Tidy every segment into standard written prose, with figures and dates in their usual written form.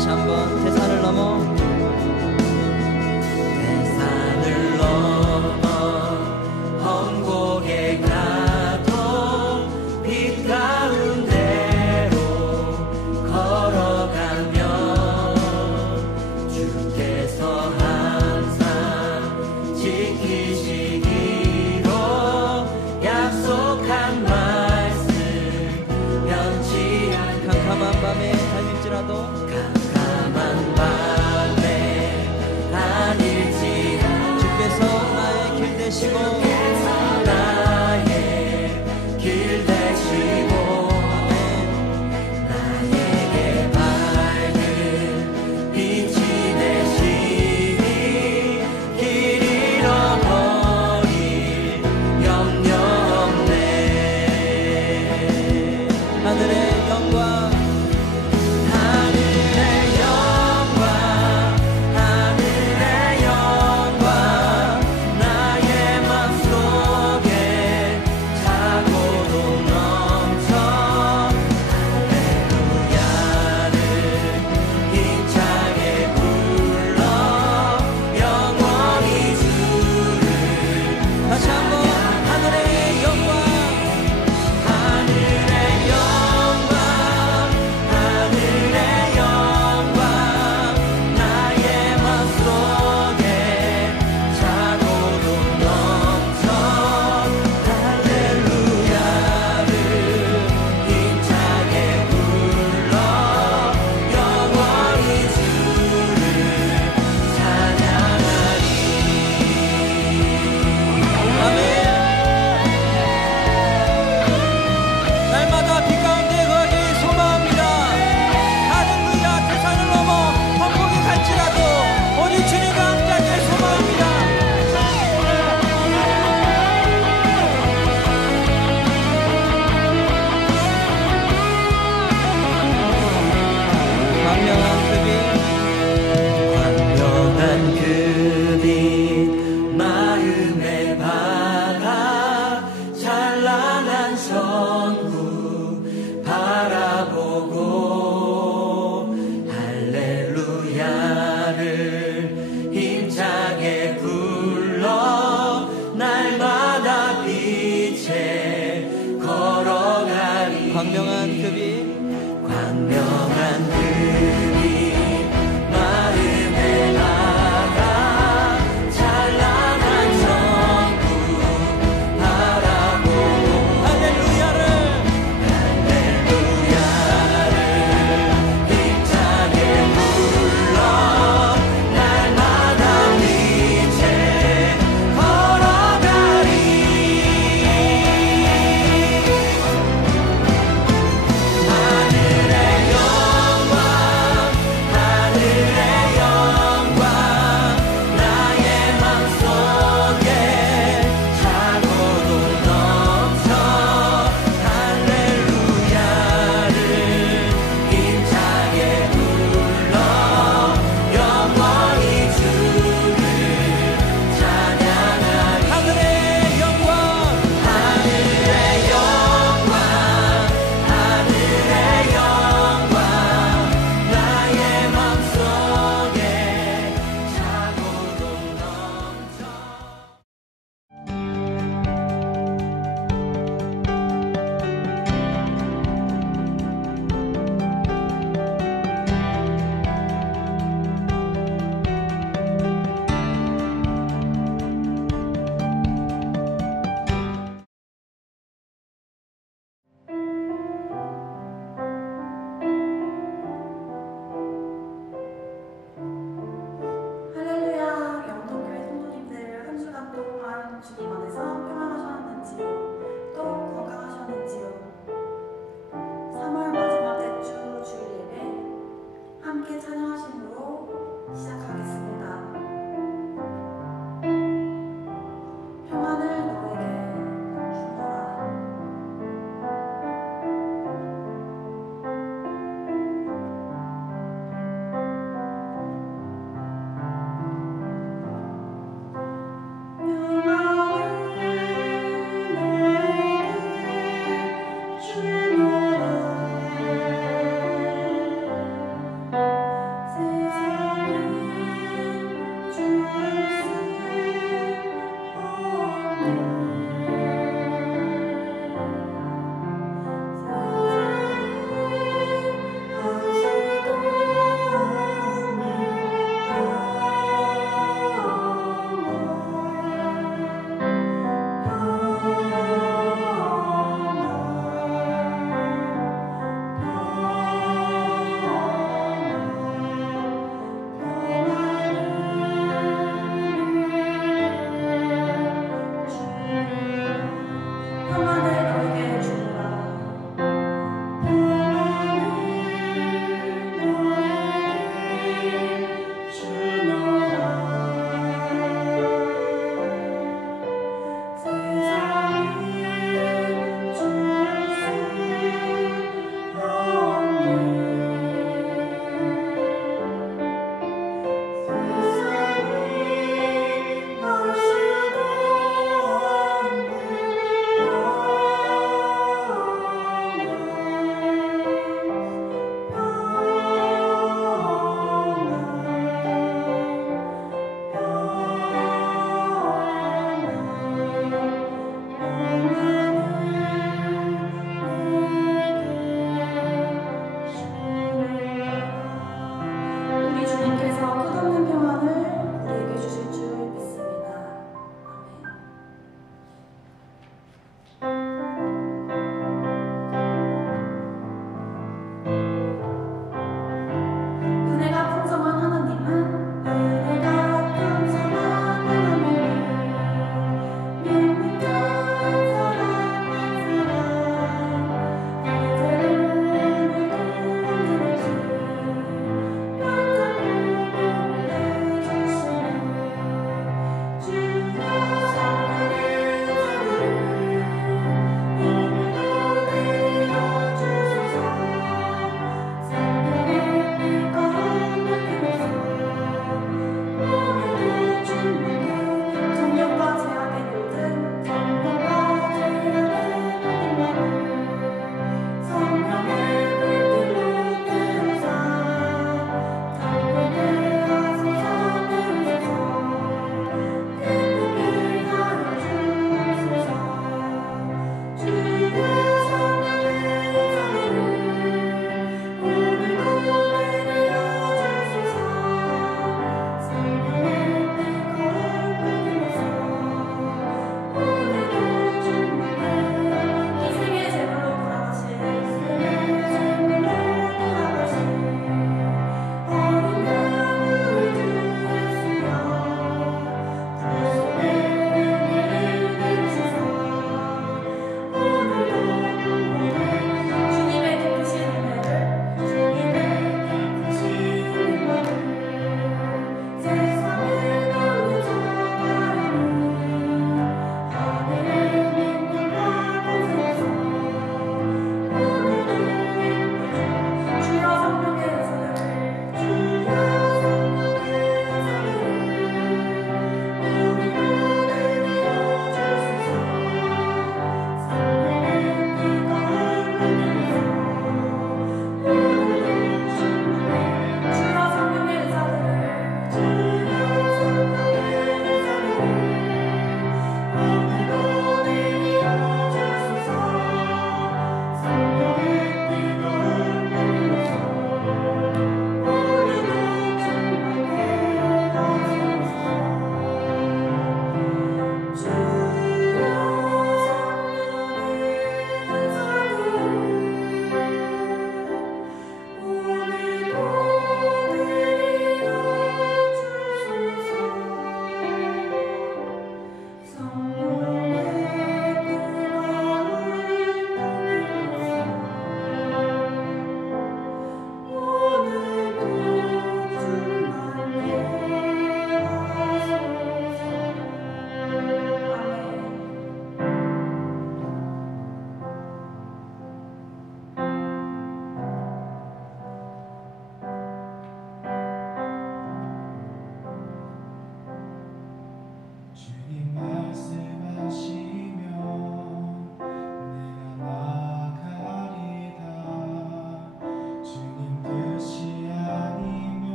다시 한번 대산을 넘어 험곡에 가도 빛 가운데로 걸어가며 주께서 항상 지키시기로 약속한 말씀 변치 않게 캄캄한 밤에 다닐지라도 캄캄한 밤에 다닐지라도 주께서 나의 길 되시고 나의 길 되시고 나에게 밝은 빛이 되시니 길 잃어버릴 염려 없네. 하늘의 영광 하늘의 영광 하늘의 영광 나의 맘속에 차고도 넘쳐 할렐루야를 힘차게 불러 영원히 주를 다시 한번 하늘의 영광 하늘의 영광 하늘의 영광 나의 맘속에 차고도 넘쳐 할렐루야를 힘차게 불러 영원히 주를 찬양하리. 아멘. 날마다 빛 가운데 거하기 소망합니다. 할렐루야. 태산을 넘어 험곡에 갈지라도 오직 주님과 함께하길 소망합니다. 광명한 그빛 광명한 그 빛 마음에 받아 찬란한 천국 바라보고 할렐루야를 힘차게 불러 날마다 빛에 걸어가리. 광명한 그빛 광명한 그 빛 마음에 받아 찬란한 천국 바라보고 할렐루야를 힘차게 불러 날마다 빛에 걸어가리. 하늘의 영광 하늘의 영광 나의 맘속에 차고도 넘쳐 할렐루야를 힘차게 불러 영원히 주를 찬양하리. 하늘의 영광 하늘의 영광 하늘의 영광 나의 맘속에 차고도 넘쳐 할렐루야, 영동교회 성도님들 한 주간 동안 주님 안에서 평안하셨는지요? 또 건강하셨는지요? 3월 마지막 대주 주일 예배 함께 찬양하심으로 시작하겠습니다. 평안을 너에게 주노라. 평안을 너에게 주노라.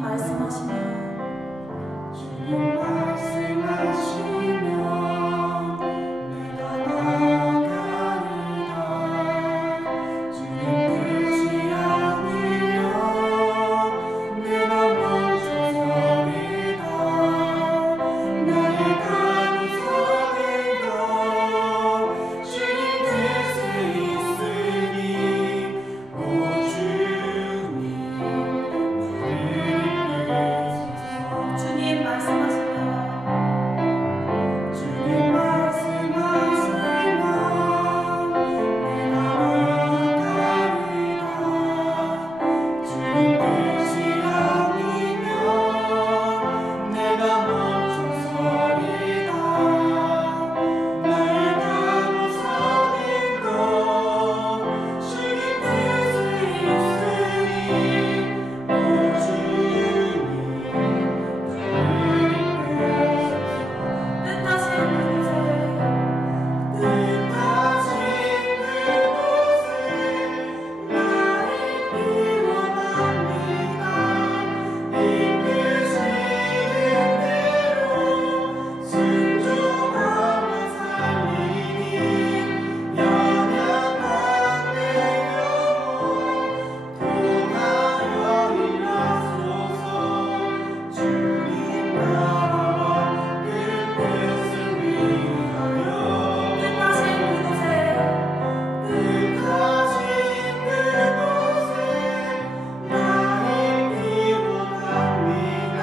주님 말씀하시면 주님 말씀하시면 내가 나가리라. 주님 뜻이 아니면 내가 멈춰서리라. 나의 가로서리라. 주님 뜻에 있으니 오 주님 주님 말씀하시면 주님 말씀하시면 내가 나가리라. 주님 뜻이 아니면 내가 멈춰서리라. 나의 가로서린 것 주님 뜻에 있으니 오 주님 뜻하신 그곳에 뜻하신 그곳에 나를 이원합니다. 이끄시는 대로 순종하며 살리니 연약한 내 영혼 통하여 일하소서. 주님 나라와 그 뜻을 위하여 뜻하신 그곳에 뜻하신 그곳에 나를 이원합니다.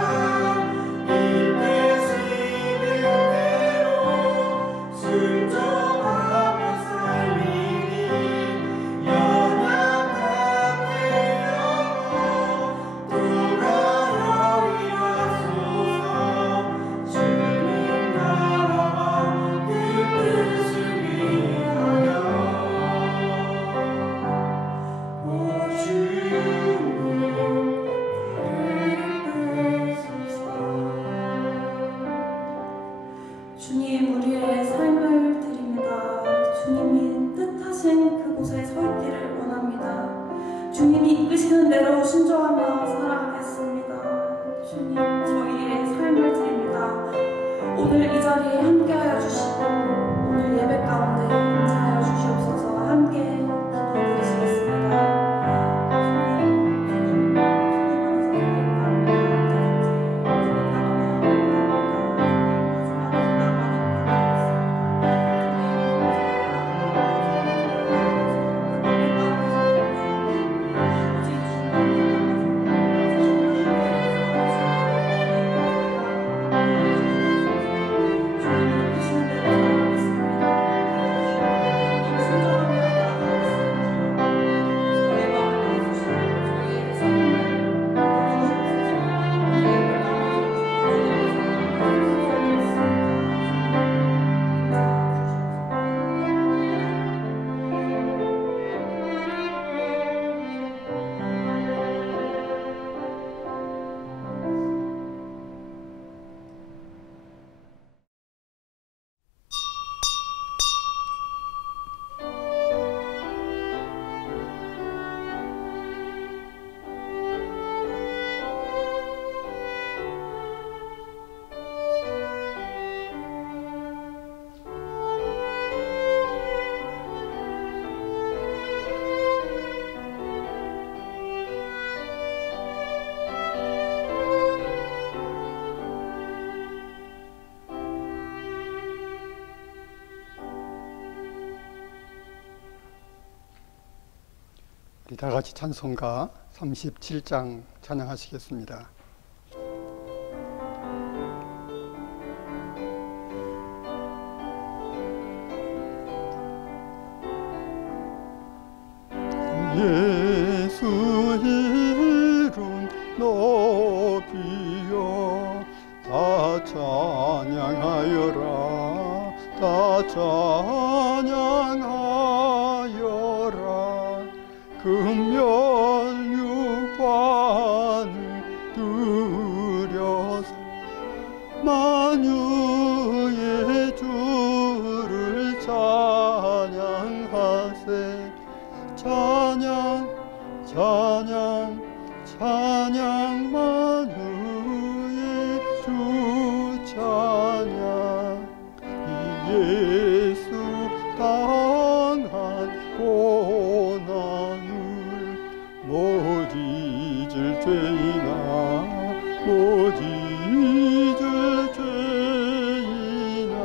이끄시는 대로 순종하며 살리니 연약한 내 영혼 통하여 일하소서. 주님 나라와 그 뜻을 위하여 오 주님 나를 이끄소서. 주님 우리의 삶을 드립니다. 주님이 뜻하신 그곳에 서 있기를 원합니다. 주님이 이끄시는 대로 순종하며 살아가겠습니다. 주님 저희의 삶을 드립니다. 오늘 이 자리에 함께하여 주시고 오늘 예배 가운데 임재하여 주시옵소서. 함께 기도드리시겠습니다. 우리 다 같이 찬송가 37장 찬양하시겠습니다. 예수 이름 높이여 다 찬양하여라. 다 찬양하여라. 금면류관을 두려서 만유의 주를 찬양하세. 찬양 찬양 찬양 만유 죄인아 못 잊을 죄인아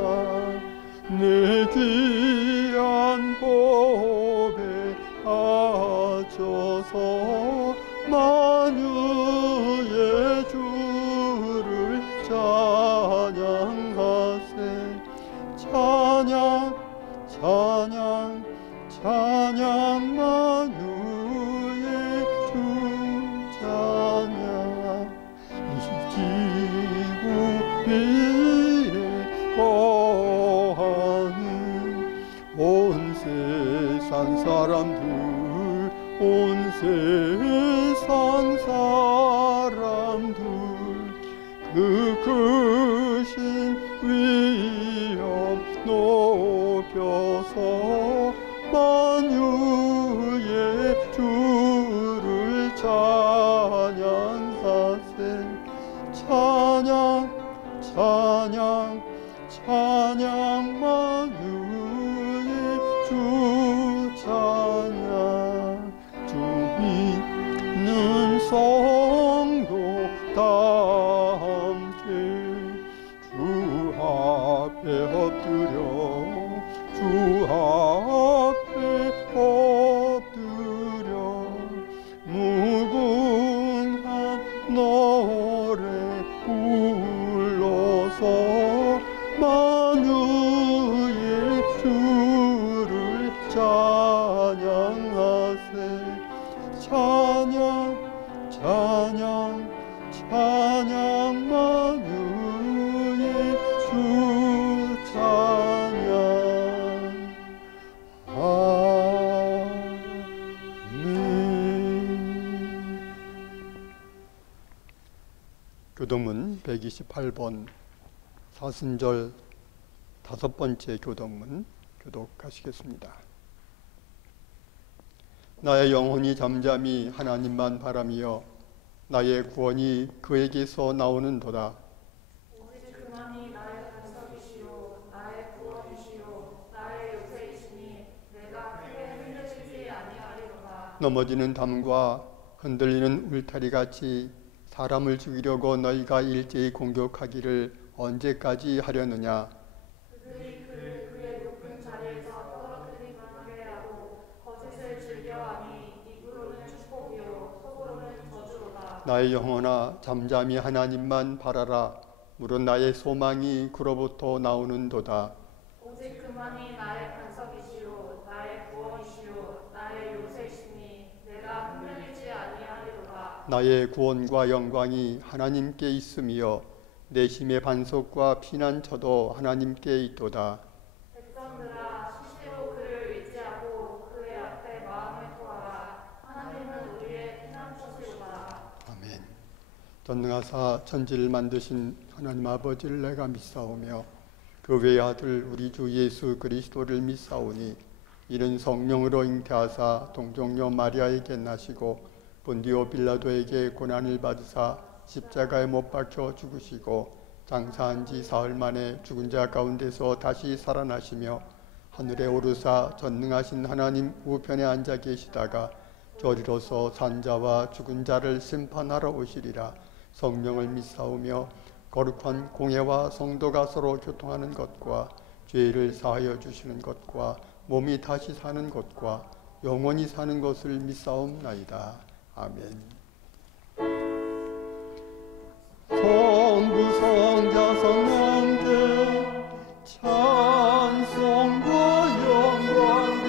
내 귀한 법에 바쳐서 만유의 주를 찬양하세. 찬양 찬양 찬양 만유의 주 찬양. 이 지구 위에 거하는 온 세상 사람들 온 세상 사람들 그 크신 위엄 높여서 만유의 주를 찬양하세. 찬양 찬양 찬양 만유의 주 찬양. 주 믿는 성도 다 함께 주 앞에 엎드려 주 앞에 엎드려 무궁한 노래 불러서 만유의 주를 찬양하세. 찬양 찬양 찬양 만유의 주 찬양. 아멘. 교독문 128번 사순절 5번째 교독문 교독하시겠습니다. 나의 영혼이 잠잠히 하나님만 바라며 나의 구원이 그에게서 나오는도다. 오직 그만이 나의 반석이시요 나의 구원이시요 나의 요새이시니 내가 크게 흔들리지 아니하리로다. 넘어지는 담과 흔들리는 울타리같이 사람을 죽이려고 너희가 일제히 공격하기를 언제까지 하려느냐. 그들이 그를 그의 높은 자리에서 떨어뜨리기만 하게 하고 거짓을 즐겨하니 입으로는 축복이요 속으로는 저주로다. 나의 영혼아 잠잠히 하나님만 바라라. 물은 나의 소망이 그로부터 나오는도다. 오직 그만이 나의 반석이시요 나의 구원이시요 나의 요새이시니 내가 흔들리지 아니하리로다. 나의 구원과 영광이 하나님께 있으며 내 힘의 반석과 피난처도 하나님께 있도다. 백성들아 시시로 그를 의지하고 그의 앞에 마음을 토하라. 하나님은 우리의 피난처시로다. 아멘. 전능하사 천지를 만드신 하나님 아버지를 내가 믿사오며 그 외의 아들 우리 주 예수 그리스도를 믿사오니 이는 성령으로 잉태하사 동정녀 마리아에게 나시고 본디오 빌라도에게 고난을 받으사 십자가에 못 박혀 죽으시고 장사한 지 사흘 만에 죽은 자 가운데서 다시 살아나시며 하늘에 오르사 전능하신 하나님 우편에 앉아 계시다가 저리로서 산자와 죽은 자를 심판하러 오시리라. 성령을 믿사오며 거룩한 공회와 성도가 서로 교통하는 것과 죄를 사하여 주시는 것과 몸이 다시 사는 것과 영원히 사는 것을 믿사옵나이다. 아멘. 성부 성자 성령께 찬송과 영광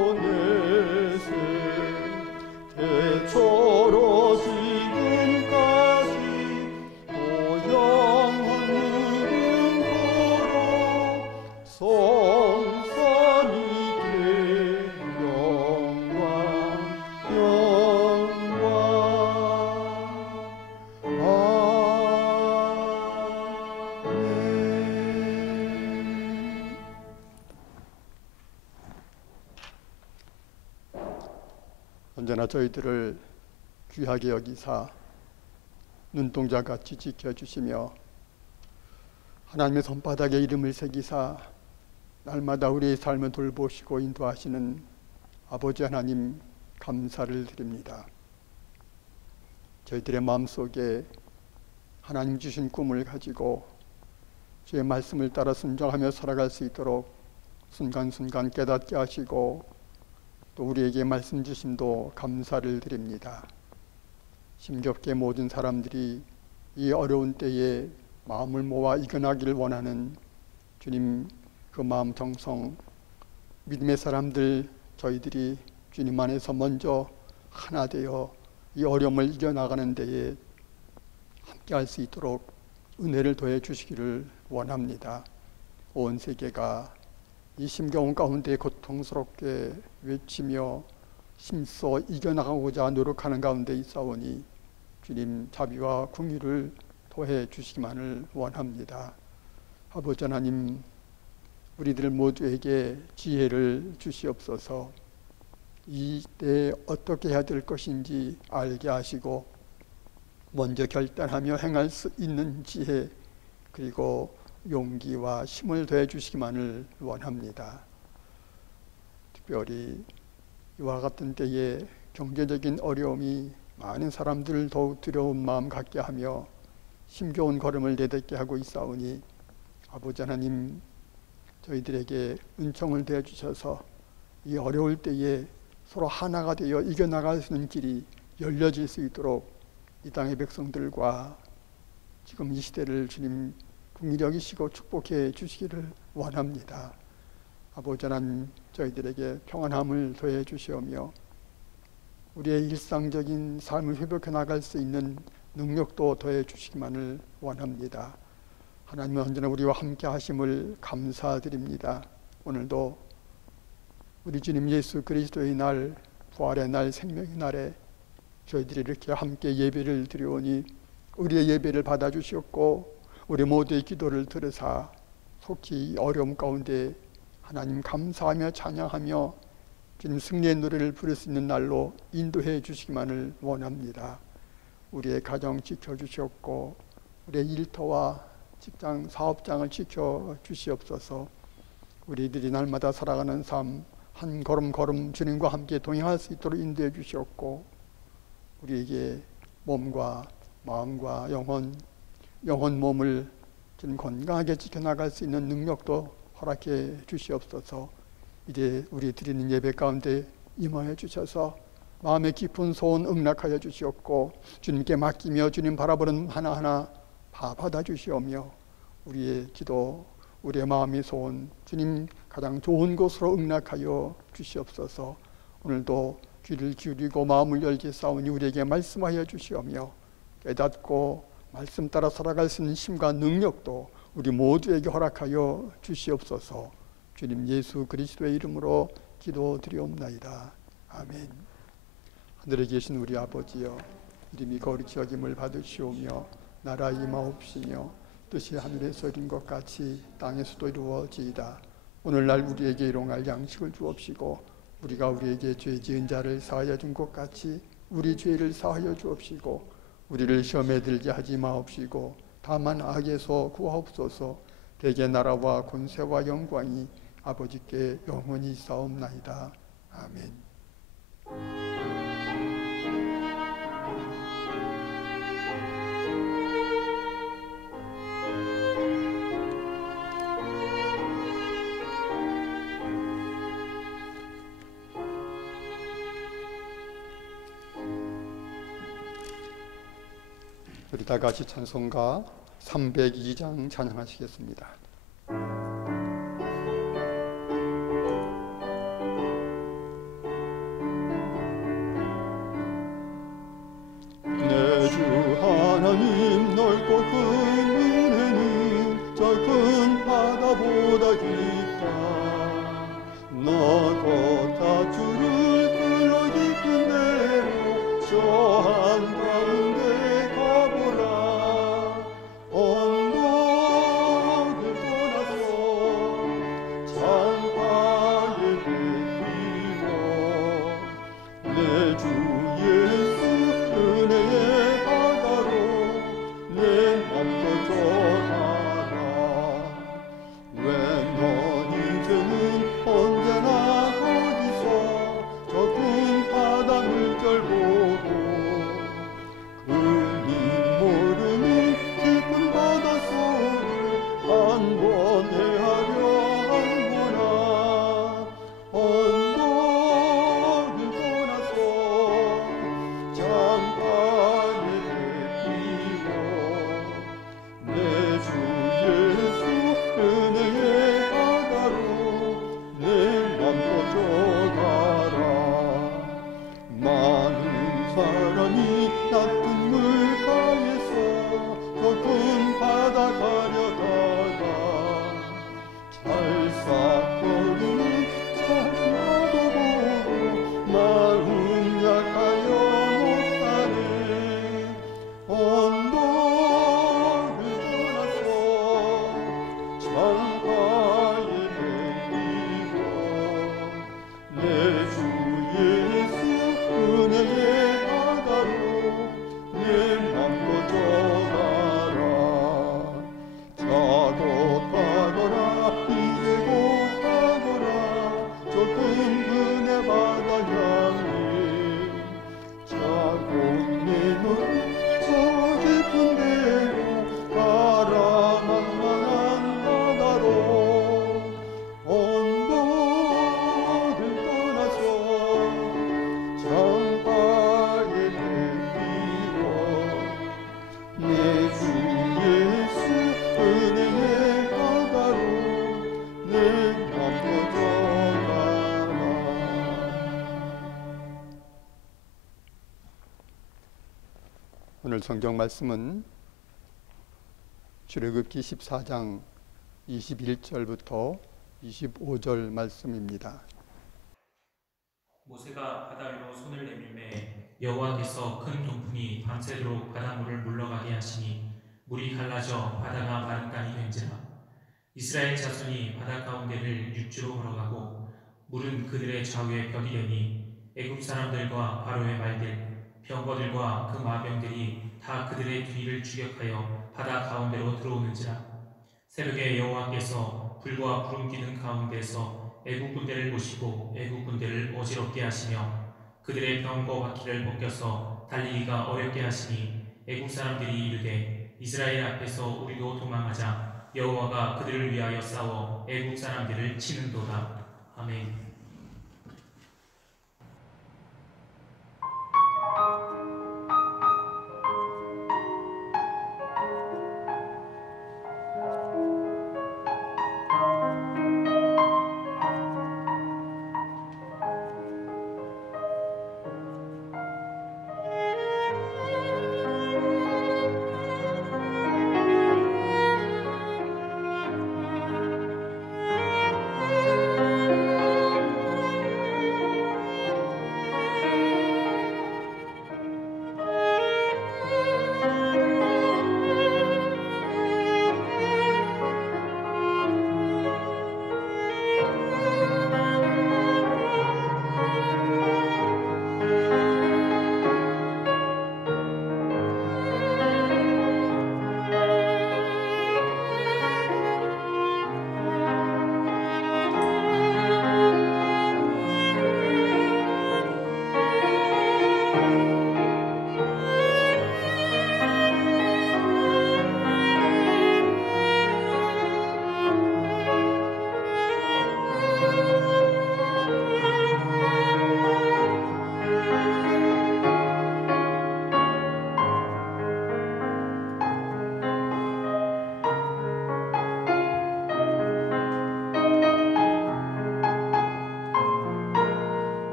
돌려보내세. 태초로 지금까지 영원 무궁토록 성삼위께 영광 영광. 아멘. 언제나 저희들을 귀하게 여기사 눈동자같이 지켜주시며 하나님의 손바닥에 이름을 새기사 날마다 우리의 삶을 돌보시고 인도하시는 아버지 하나님 감사를 드립니다. 저희들의 마음속에 하나님 주신 꿈을 가지고 주의 말씀을 따라 순종하며 살아갈 수 있도록 순간순간 깨닫게 하시고 또 우리에게 말씀 주심도 감사를 드립니다. 힘겹게 모든 사람들이 이 어려운 때에 마음을 모아 이겨나기를 원하는 주님 그 마음 정성, 믿음의 사람들 저희들이 주님 안에서 먼저 하나 되어 이 어려움을 이겨나가는 데에 함께 할 수 있도록 은혜를 더해 주시기를 원합니다. 온 세계가 이 심겨운 가운데 고통스럽게 외치며 힘써 이겨나가고자 노력하는 가운데 있사오니 주님 자비와 긍휼을 더해 주시기만을 원합니다. 아버지 하나님, 우리들 모두에게 지혜를 주시옵소서. 이 때에 어떻게 해야 될 것인지 알게 하시고 먼저 결단하며 행할 수 있는 지혜 그리고 용기와 힘을 더해 주시기만을 원합니다. 특별히 이와 같은 때에 경제적인 어려움이 많은 사람들을 더욱 두려운 마음 갖게 하며 힘겨운 걸음을 내딛게 하고 있사오니 아버지 하나님, 저희들에게 은총을 더해 주셔서 이 어려울 때에 서로 하나가 되어 이겨나갈 수 있는 길이 열려질 수 있도록 이 땅의 백성들과 지금 이 시대를 주님 긍휼히 여기시고 축복해 주시기를 원합니다. 아버지 하나님, 저희들에게 평안함을 더해 주시오며 우리의 일상적인 삶을 회복해 나갈 수 있는 능력도 더해 주시기만을 원합니다. 하나님은 언제나 우리와 함께 하심을 감사드립니다. 오늘도 우리 주님 예수 그리스도의 날, 부활의 날, 생명의 날에 저희들이 이렇게 함께 예배를 드리오니 우리의 예배를 받아주시옵고 우리 모두의 기도를 들으사 속히 어려움 가운데 하나님 감사하며 찬양하며 주님 승리의 노래를 부를 수 있는 날로 인도해 주시기만을 원합니다. 우리의 가정 지켜주시옵고 우리의 일터와 직장, 사업장을 지켜주시옵소서. 우리들이 날마다 살아가는 삶 한 걸음 걸음 주님과 함께 동행할 수 있도록 인도해 주시옵고 우리에게 몸과 마음과 영혼 몸을 주님 건강하게 지켜나갈 수 있는 능력도 허락해 주시옵소서. 이제 우리 드리는 예배 가운데 임하여 주셔서 마음의 깊은 소원 응낙하여 주시옵고 주님께 맡기며 주님 바라보는 하나하나 다 받아주시오며 우리의 기도, 우리의 마음의 소원 주님 가장 좋은 곳으로 응낙하여 주시옵소서. 오늘도 귀를 기울이고 마음을 열게 싸우니 우리에게 말씀하여 주시오며 깨닫고 말씀 따라 살아갈 수 있는 힘과 능력도 우리 모두에게 허락하여 주시옵소서. 주님 예수 그리스도의 이름으로 기도드리옵나이다. 아멘. 하늘에 계신 우리 아버지여, 이름이 거룩히 여김을 받으시오며 나라 임하옵시며 뜻이 하늘에서 이룬 것 같이 땅에서도 이루어지이다. 오늘날 우리에게 일용할 양식을 주옵시고 우리가 우리에게 죄 지은 자를 사하여 준 것 같이 우리 죄를 사하여 주옵시고 우리를 시험에 들게 하지 마옵시고 다만 악에서 구하옵소서. 대개 나라와 권세와 영광이 아버지께 영원히 있사옵나이다. 아멘. 우리 다 같이 찬송가 302장 찬양하시겠습니다. 내 주 하나님 넓고 큰 은혜는 저 큰 바다보다 깊다. 너곧 다 주를 끌어 깊은 데로 저 한가운데 가보라. 언덕을 오늘 성경 말씀은 출애굽기 14장 21절부터 25절 말씀입니다. 모세가 바다 위로 손을 내밀매 여호와께서 큰 동풍이 밤새도록 바닷물을 물러가게 하시니 물이 갈라져 바다가 마른 땅이 된지라. 이스라엘 자손이 바다 가운데를 육지로 걸어가고 물은 그들의 좌우에 벽이 되니 애굽 사람들과 바로의 말들 병거들과 그 마병들이 다 그들의 뒤를 추격하여 바다 가운데로 들어오는지라. 새벽에 여호와께서 불과 구름 기둥 가운데서 애굽 군대를 보시고 애굽 군대를 어지럽게 하시며 그들의 병거 바퀴를 벗겨서 달리기가 어렵게 하시니 애굽 사람들이 이르되 이스라엘 앞에서 우리도 도망하자. 여호와가 그들을 위하여 싸워 애굽 사람들을 치는도다. 아멘.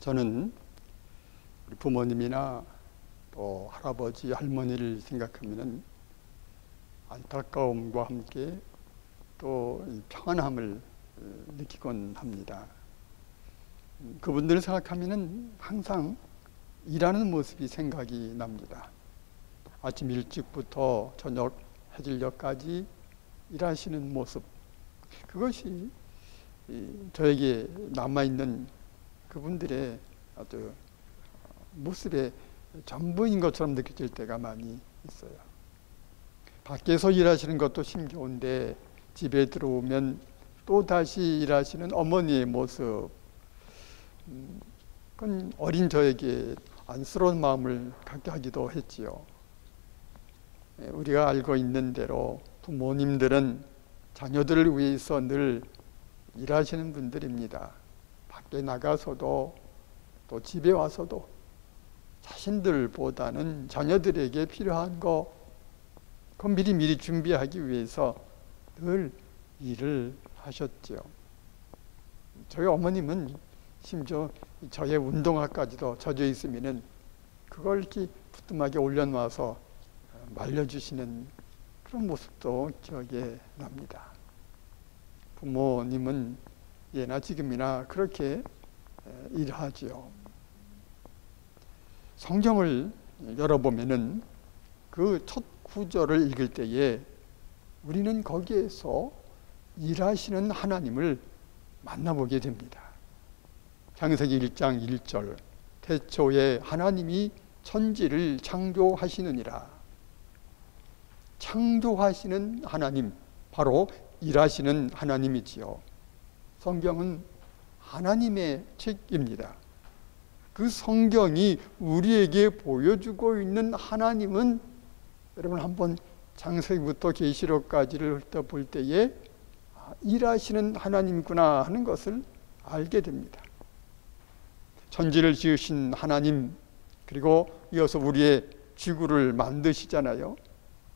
저는 우리 부모님이나 또 할아버지, 할머니를 생각하면 안타까움과 함께 또 평안함을 느끼곤 합니다. 그분들을 생각하면 항상 일하는 모습이 생각이 납니다. 아침 일찍부터 저녁 해질녘까지 일하시는 모습, 그것이 저에게 남아있는 그분들의 아주 모습의 전부인 것처럼 느껴질 때가 많이 있어요. 밖에서 일하시는 것도 힘겨운데 집에 들어오면 또 다시 일하시는 어머니의 모습, 그건 어린 저에게 안쓰러운 마음을 갖게 하기도 했지요. 우리가 알고 있는 대로 부모님들은 자녀들을 위해서 늘 일하시는 분들입니다. 밖에 나가서도 또 집에 와서도 자신들보다는 자녀들에게 필요한 거 그 미리 준비하기 위해서 늘 일을 하셨죠. 저희 어머님은 심지어 저의 운동화까지도 젖어 있으면은 그걸 이렇게 부뚜막에 올려놔서 말려주시는 그런 모습도 기억에 납니다. 부모님은 예나 지금이나 그렇게 일하지요. 성경을 열어보면은 그 첫 구절을 읽을 때에 우리는 거기에서 일하시는 하나님을 만나보게 됩니다. 창세기 1장 1절 태초에 하나님이 천지를 창조하시느니라. 창조하시는 하나님, 바로 일하시는 하나님이지요. 성경은 하나님의 책입니다. 그 성경이 우리에게 보여주고 있는 하나님은 여러분 한번 창세기부터 계시록까지를 훑어볼 때에 일하시는 하나님이구나 하는 것을 알게 됩니다. 천지를 지으신 하나님, 그리고 이어서 우리의 지구를 만드시잖아요.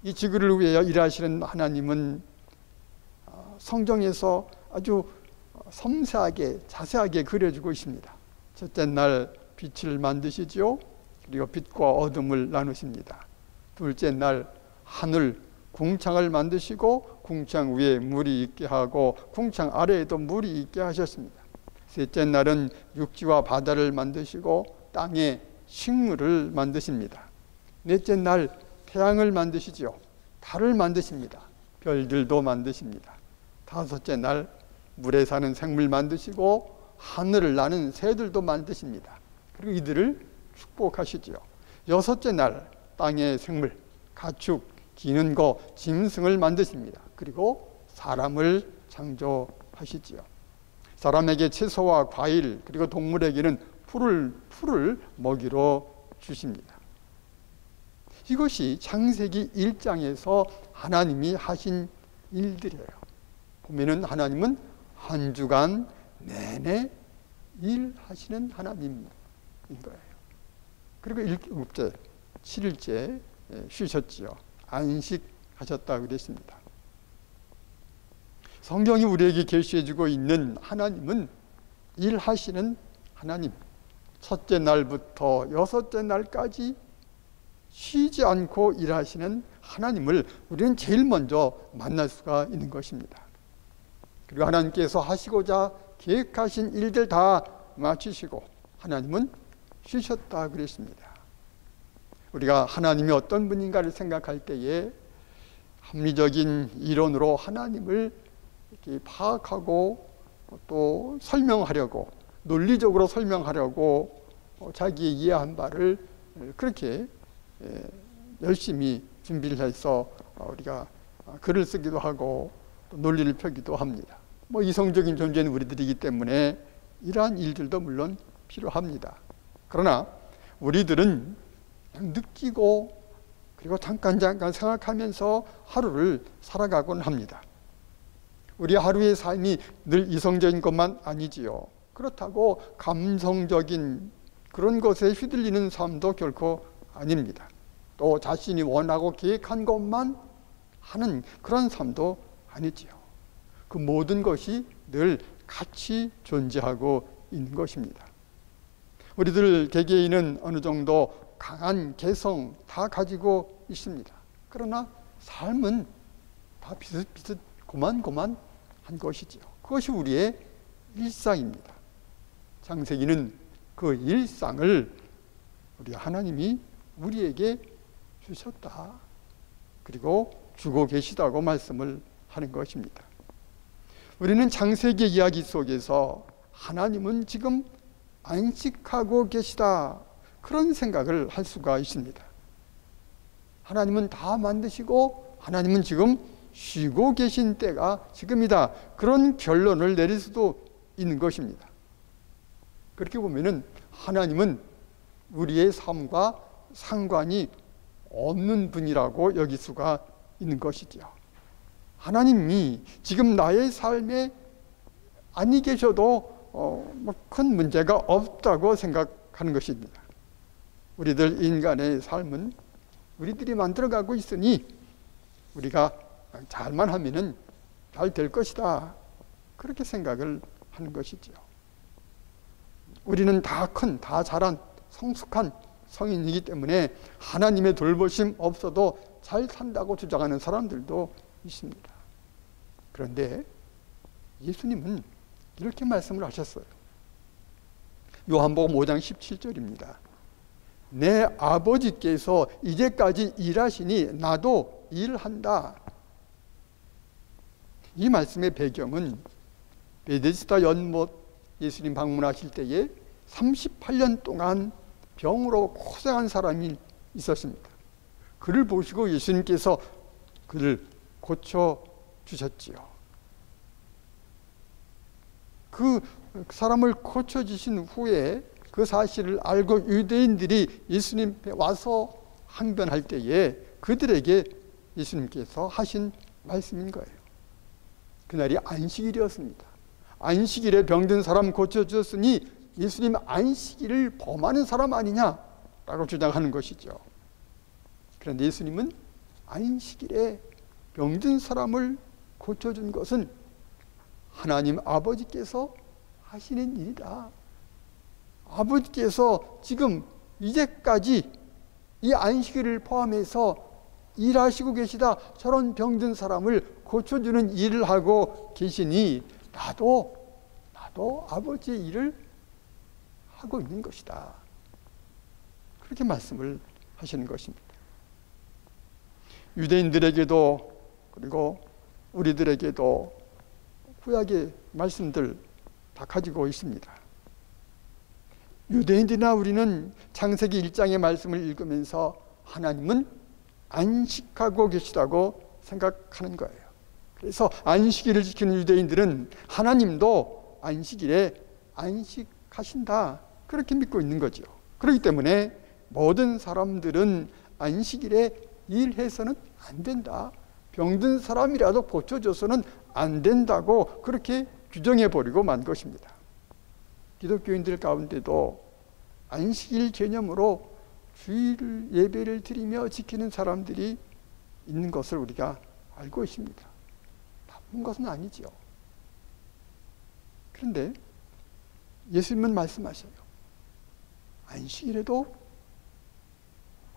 이 지구를 위하여 일하시는 하나님은 성경에서 아주 섬세하게 자세하게 그려주고 있습니다. 첫째 날 빛을 만드시죠. 그리고 빛과 어둠을 나누십니다. 둘째 날 하늘 궁창을 만드시고 궁창 위에 물이 있게 하고 궁창 아래에도 물이 있게 하셨습니다. 셋째 날은 육지와 바다를 만드시고 땅에 식물을 만드십니다. 넷째 날 태양을 만드시죠. 달을 만드십니다. 별들도 만드십니다. 다섯째 날 물에 사는 생물 만드시고 하늘을 나는 새들도 만드십니다. 그리고 이들을 축복하시지요. 여섯째 날 땅의 생물, 가축, 기는 거, 짐승을 만드십니다. 그리고 사람을 창조하시지요. 사람에게 채소와 과일, 그리고 동물에게는 풀을 먹이로 주십니다. 이것이 창세기 1장에서 하나님이 하신 일들이에요. 보면은 하나님은 한 주간 내내 일하시는 하나님인 거예요. 그리고 7일째, 7일째 쉬셨지요. 안식하셨다고 그랬습니다. 성경이 우리에게 계시해주고 있는 하나님은 일하시는 하나님. 첫째 날부터 여섯째 날까지 쉬지 않고 일하시는 하나님을 우리는 제일 먼저 만날 수가 있는 것입니다. 그리고 하나님께서 하시고자 계획하신 일들 다 마치시고 하나님은 쉬셨다 그랬습니다. 우리가 하나님이 어떤 분인가를 생각할 때에 합리적인 이론으로 하나님을 이렇게 파악하고 또 설명하려고, 논리적으로 설명하려고 자기의 이해한 바를 그렇게 열심히 준비를 해서 우리가 글을 쓰기도 하고 또 논리를 펴기도 합니다. 이성적인 존재는 우리들이기 때문에 이러한 일들도 물론 필요합니다. 그러나 우리들은 느끼고 그리고 잠깐 생각하면서 하루를 살아가곤 합니다. 우리 하루의 삶이 늘 이성적인 것만 아니지요. 그렇다고 감성적인 그런 것에 휘둘리는 삶도 결코 아닙니다. 또 자신이 원하고 계획한 것만 하는 그런 삶도 아니지요. 그 모든 것이 늘 같이 존재하고 있는 것입니다. 우리들 개개인은 어느 정도 강한 개성 다 가지고 있습니다. 그러나 삶은 다 비슷비슷 고만고만한 것이지요. 그것이 우리의 일상입니다. 창세기는 그 일상을 우리 하나님이 우리에게 주셨다. 그리고 주고 계시다고 말씀을 하는 것입니다. 우리는 창세기 이야기 속에서 하나님은 지금 안식하고 계시다. 그런 생각을 할 수가 있습니다. 하나님은 다 만드시고 하나님은 지금 쉬고 계신 때가 지금이다. 그런 결론을 내릴 수도 있는 것입니다. 그렇게 보면은 하나님은 우리의 삶과 상관이 없는 분이라고 여길 수가 있는 것이죠. 하나님이 지금 나의 삶에 아니 계셔도 큰 문제가 없다고 생각하는 것입니다. 우리들 인간의 삶은 우리들이 만들어가고 있으니 우리가 잘만 하면은 잘 될 것이다, 그렇게 생각을 하는 것이죠. 우리는 다 큰, 다 자란 성숙한 성인이기 때문에 하나님의 돌보심 없어도 잘 산다고 주장하는 사람들도 있습니다. 그런데 예수님은 이렇게 말씀을 하셨어요. 요한복음 5장 17절입니다. 내 아버지께서 이제까지 일하시니 나도 일한다. 이 말씀의 배경은 베데스다 연못 예수님 방문하실 때에 38년 동안 병으로 고생한 사람이 있었습니다. 그를 보시고 예수님께서 그를 고쳐주셨지요. 그 사람을 고쳐주신 후에 그 사실을 알고 유대인들이 예수님 앞에 와서 항변할 때에 그들에게 예수님께서 하신 말씀인 거예요. 그날이 안식일이었습니다. 안식일에 병든 사람 고쳐주었으니 예수님 안식일을 범하는 사람 아니냐라고 주장하는 것이죠. 그런데 예수님은 안식일에 병든 사람을 고쳐준 것은 하나님 아버지께서 하시는 일이다. 아버지께서 지금 이제까지 이 안식일을 포함해서 일하시고 계시다. 저런 병든 사람을 고쳐주는 일을 하고 계시니 나도 아버지의 일을 하고 있는 것이다. 그렇게 말씀을 하시는 것입니다. 유대인들에게도 그리고 우리들에게도 구약의 말씀들 다 가지고 있습니다. 유대인들이나 우리는 창세기 1장의 말씀을 읽으면서 하나님은 안식하고 계시다고 생각하는 거예요. 그래서 안식일을 지키는 유대인들은 하나님도 안식일에 안식하신다, 그렇게 믿고 있는 거죠. 그렇기 때문에 모든 사람들은 안식일에 일해서는 안 된다, 병든 사람이라도 고쳐줘서는 안 된다고 그렇게 규정해버리고 만 것입니다. 기독교인들 가운데도 안식일 개념으로 주일 예배를 드리며 지키는 사람들이 있는 것을 우리가 알고 있습니다. 나쁜 것은 아니지요. 그런데 예수님은 말씀하셔요. 안식일에도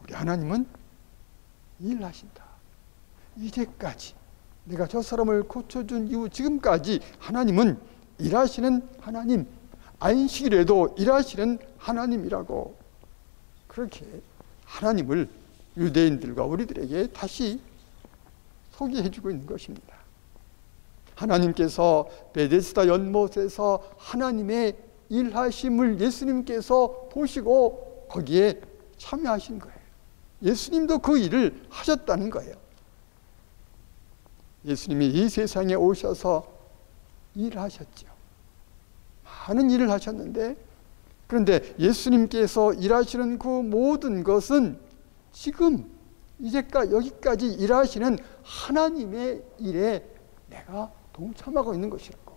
우리 하나님은 일하신다. 이제까지 내가 저 사람을 고쳐준 이후 지금까지 하나님은 일하시는 하나님, 안식일에도 일하시는 하나님이라고 그렇게 하나님을 유대인들과 우리들에게 다시 소개해주고 있는 것입니다. 하나님께서 베데스다 연못에서 하나님의 일하심을 예수님께서 보시고 거기에 참여하신 거예요. 예수님도 그 일을 하셨다는 거예요. 예수님이 이 세상에 오셔서 일하셨죠. 많은 일을 하셨는데, 그런데 예수님께서 일하시는 그 모든 것은 지금 이제까지 여기까지 일하시는 하나님의 일에 내가 동참하고 있는 것이라고,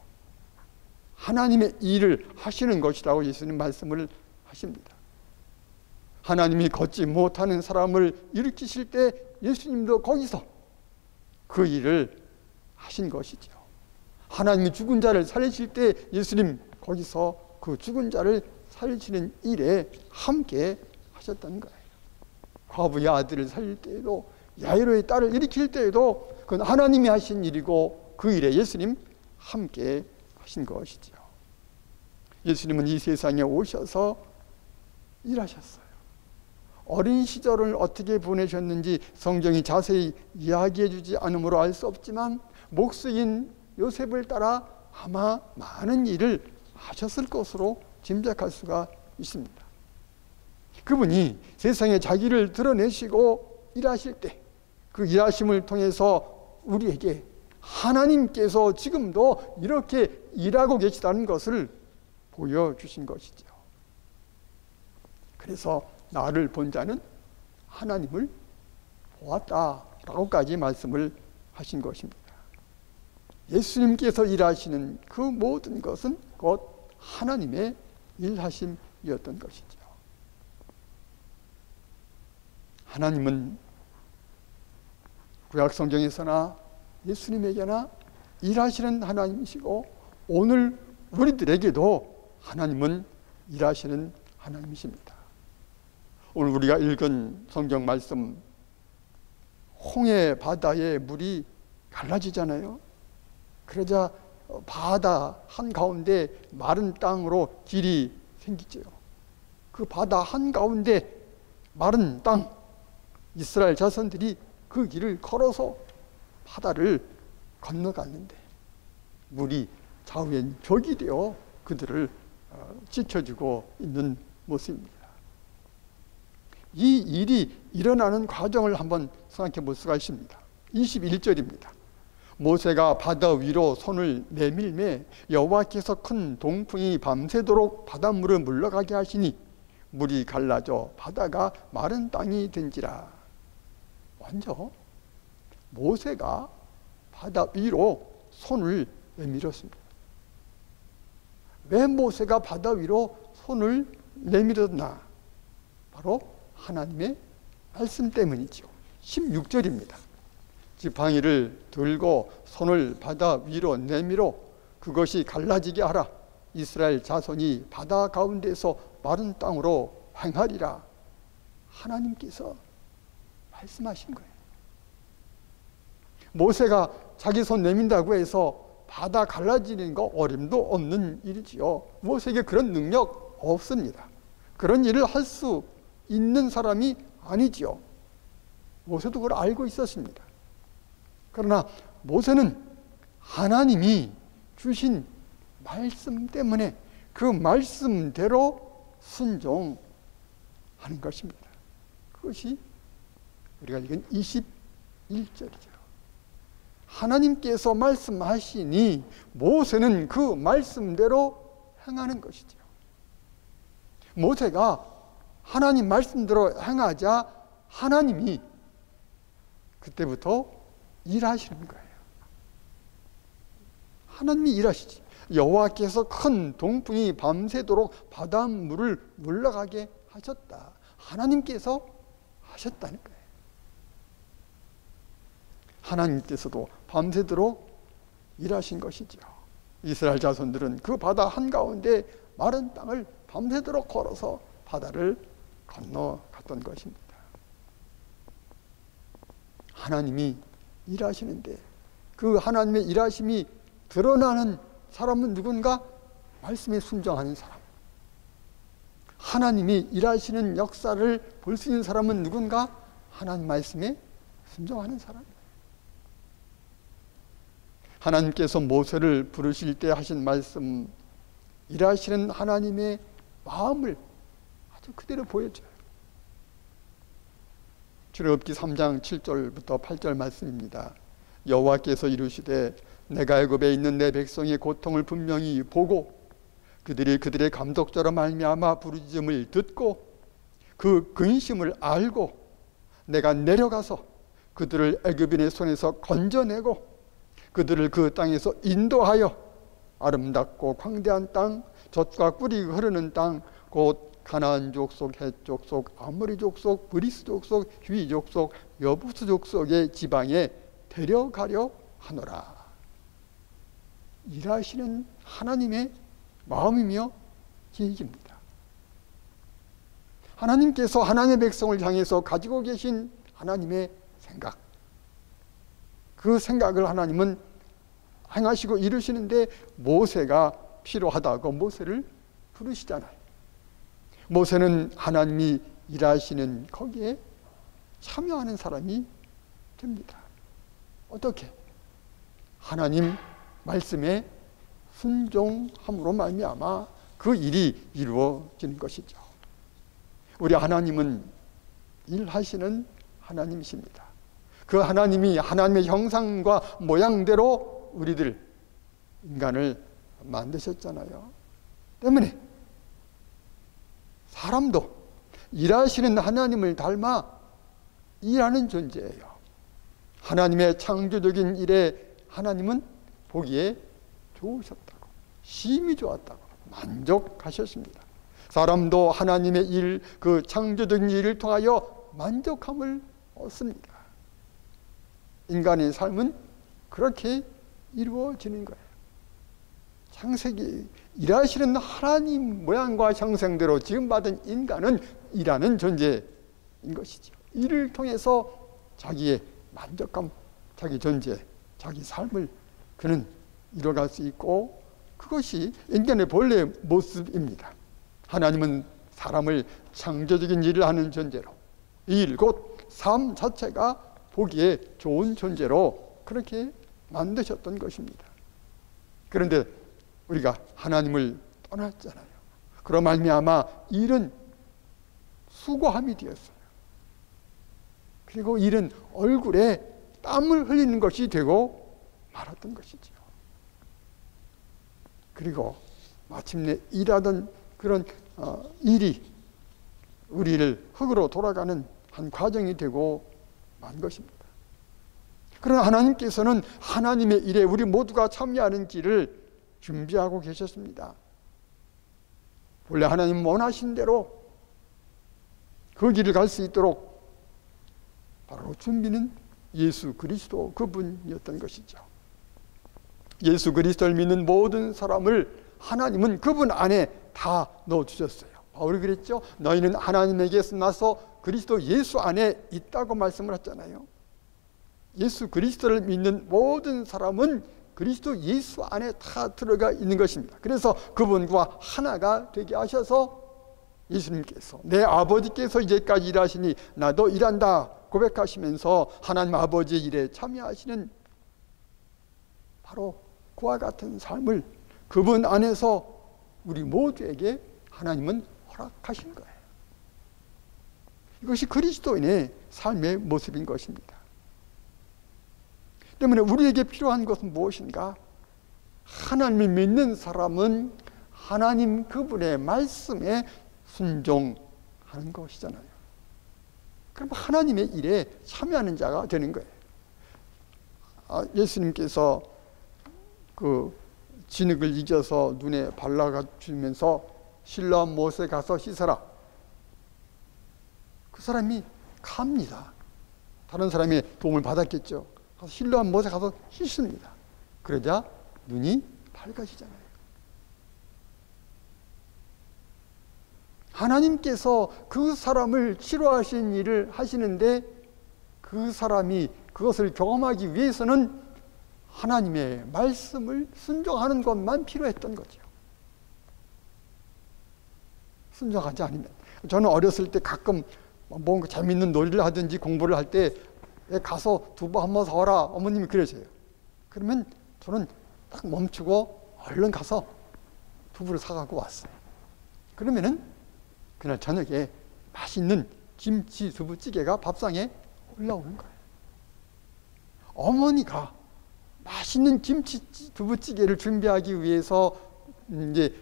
하나님의 일을 하시는 것이라고 예수님 말씀을 하십니다. 하나님이 걷지 못하는 사람을 일으키실 때 예수님도 거기서 그 일을 하신 것이죠. 하나님이 죽은 자를 살리실 때 예수님 거기서 그 죽은 자를 살리시는 일에 함께 하셨다는 거예요. 과부의 아들을 살릴 때에도, 야이로의 딸을 일으킬 때에도 그건 하나님이 하신 일이고 그 일에 예수님 함께 하신 것이죠. 예수님은 이 세상에 오셔서 일하셨어요. 어린 시절을 어떻게 보내셨는지 성경이 자세히 이야기해 주지 않으므로 알 수 없지만 목수인 요셉을 따라 아마 많은 일을 하셨을 것으로 짐작할 수가 있습니다. 그분이 세상에 자기를 드러내시고 일하실 때 그 일하심을 통해서 우리에게 하나님께서 지금도 이렇게 일하고 계시다는 것을 보여주신 것이죠. 그래서 나를 본 자는 하나님을 보았다라고까지 말씀을 하신 것입니다. 예수님께서 일하시는 그 모든 것은 곧 하나님의 일하심이었던 것이죠. 하나님은 구약 성경에서나 예수님에게나 일하시는 하나님이시고 오늘 우리들에게도 하나님은 일하시는 하나님이십니다. 오늘 우리가 읽은 성경 말씀, 홍해 바다의 물이 갈라지잖아요. 그러자 바다 한가운데 마른 땅으로 길이 생기죠. 그 바다 한가운데 마른 땅, 이스라엘 자손들이 그 길을 걸어서 바다를 건너갔는데 물이 좌우엔 벽이 되어 그들을 지켜주고 있는 모습입니다. 이 일이 일어나는 과정을 한번 생각해 볼 수가 있습니다. 21절입니다. 모세가 바다 위로 손을 내밀매 여호와께서 큰 동풍이 밤새도록 바닷물을 물러가게 하시니 물이 갈라져 바다가 마른 땅이 된지라. 먼저 모세가 바다 위로 손을 내밀었습니다. 왜 모세가 바다 위로 손을 내밀었나? 바로 하나님의 말씀 때문이죠. 16절입니다. 지팡이를 들고 손을 바다 위로 내밀어 그것이 갈라지게 하라. 이스라엘 자손이 바다 가운데서 마른 땅으로 행하리라. 하나님께서 말씀하신 거예요. 모세가 자기 손 내민다고 해서 바다 갈라지는 거 어림도 없는 일이지요. 모세에게 그런 능력 없습니다. 그런 일을 할 수 있는 사람이 아니지요. 모세도 그걸 알고 있었습니다. 그러나 모세는 하나님이 주신 말씀 때문에 그 말씀대로 순종하는 것입니다. 그것이 우리가 읽은 21절이죠. 하나님께서 말씀하시니 모세는 그 말씀대로 행하는 것이죠. 모세가 하나님 말씀대로 행하자 하나님이 그때부터 일하시는 거예요. 하나님이 일하시지. 여호와께서 큰 동풍이 밤새도록 바닷물을 물러가게 하셨다. 하나님께서 하셨다는 거예요. 하나님께서도 밤새도록 일하신 것이죠. 이스라엘 자손들은 그 바다 한가운데 마른 땅을 밤새도록 걸어서 바다를 건너갔던 것입니다. 하나님이 일하시는데 그 하나님의 일하심이 드러나는 사람은 누군가? 말씀에 순종하는 사람. 하나님이 일하시는 역사를 볼 수 있는 사람은 누군가? 하나님 말씀에 순종하는 사람. 하나님께서 모세를 부르실 때 하신 말씀, 일하시는 하나님의 마음을 아주 그대로 보여줘요. 출애굽기 3장 7절부터 8절 말씀입니다. 여호와께서 이르시되 내가 애굽에 있는 내 백성의 고통을 분명히 보고 그들이 그들의 감독자로 말미암아 부르짖음을 듣고 그 근심을 알고 내가 내려가서 그들을 애굽인의 손에서 건져내고 그들을 그 땅에서 인도하여 아름답고 광대한 땅, 젖과 꿀이 흐르는 땅, 곧 가나안 족속, 헷 족속, 아모리 족속, 브리스 족속, 휘 족속, 여부스 족속의 지방에 데려가려 하노라. 일하시는 하나님의 마음이며 계획입니다. 하나님께서 하나님의 백성을 향해서 가지고 계신 하나님의 생각, 그 생각을 하나님은 행하시고 이루시는데 모세가 필요하다고 모세를 부르시잖아요. 모세는 하나님이 일하시는 거기에 참여하는 사람이 됩니다. 어떻게? 하나님 말씀에 순종함으로 말미암아 그 일이 이루어지는 것이죠. 우리 하나님은 일하시는 하나님이십니다. 그 하나님이 하나님의 형상과 모양대로 우리들 인간을 만드셨잖아요. 때문에 사람도 일하시는 하나님을 닮아 일하는 존재예요. 하나님의 창조적인 일에 하나님은 보기에 좋으셨다고, 심히 좋았다고 만족하셨습니다. 사람도 하나님의 일, 그 창조적인 일을 통하여 만족함을 얻습니다. 인간의 삶은 그렇게 이루어지는 거예요. 창세기 일하시는 하나님 모양과 형상대로 지금 받은 인간은 일하는 존재인 것이죠. 이를 통해서 자기의 만족감, 자기 존재, 자기 삶을 그는 이뤄갈 수 있고, 그것이 인간의 본래 모습입니다. 하나님은 사람을 창조적인 일을 하는 존재로, 이 일 곧 삶 자체가 보기에 좋은 존재로 그렇게 만드셨던 것입니다. 그런데 우리가 하나님을 떠났잖아요. 그로 말미암아 일은 수고함이 되었어요. 그리고 일은 얼굴에 땀을 흘리는 것이 되고 말았던 것이죠. 그리고 마침내 일하던 그런 일이 우리를 흙으로 돌아가는 한 과정이 되고 만 것입니다. 그러나 하나님께서는 하나님의 일에 우리 모두가 참여하는 길을 준비하고 계셨습니다. 원래 하나님 원하신 대로 그 길을 갈 수 있도록 바로 준비는 예수 그리스도 그분이었던 것이죠. 예수 그리스도를 믿는 모든 사람을 하나님은 그분 안에 다 넣어주셨어요. 바울이 그랬죠. 너희는 하나님에게서 나서 그리스도 예수 안에 있다고 말씀을 했잖아요. 예수 그리스도를 믿는 모든 사람은 그리스도 예수 안에 다 들어가 있는 것입니다. 그래서 그분과 하나가 되게 하셔서 예수님께서 내 아버지께서 이제까지 일하시니 나도 일한다 고백하시면서 하나님 아버지의 일에 참여하시는 바로 그와 같은 삶을 그분 안에서 우리 모두에게 하나님은 허락하신 거예요. 이것이 그리스도인의 삶의 모습인 것입니다. 때문에 우리에게 필요한 것은 무엇인가? 하나님을 믿는 사람은 하나님 그분의 말씀에 순종하는 것이잖아요. 그럼 하나님의 일에 참여하는 자가 되는 거예요. 예수님께서 그 진흙을 잊어서 눈에 발라가 주면서 실로암 못에 가서 씻어라. 그 사람이 갑니다. 다른 사람의 도움을 받았겠죠. 실로암 못에 가서 씻습니다. 그러자 눈이 밝아지잖아요. 하나님께서 그 사람을 치료하신 일을 하시는데 그 사람이 그것을 경험하기 위해서는 하나님의 말씀을 순종하는 것만 필요했던 거죠. 순종하지 않으면. 저는 어렸을 때 가끔 뭔가 재밌는 놀이를 하든지 공부를 할 때 가서 두부 한번 사와라 어머님이 그러세요. 그러면 저는 딱 멈추고 얼른 가서 두부를 사갖고 왔어요. 그러면은 그날 저녁에 맛있는 김치 두부찌개가 밥상에 올라오는 거예요. 어머니가 맛있는 김치 두부찌개를 준비하기 위해서 이제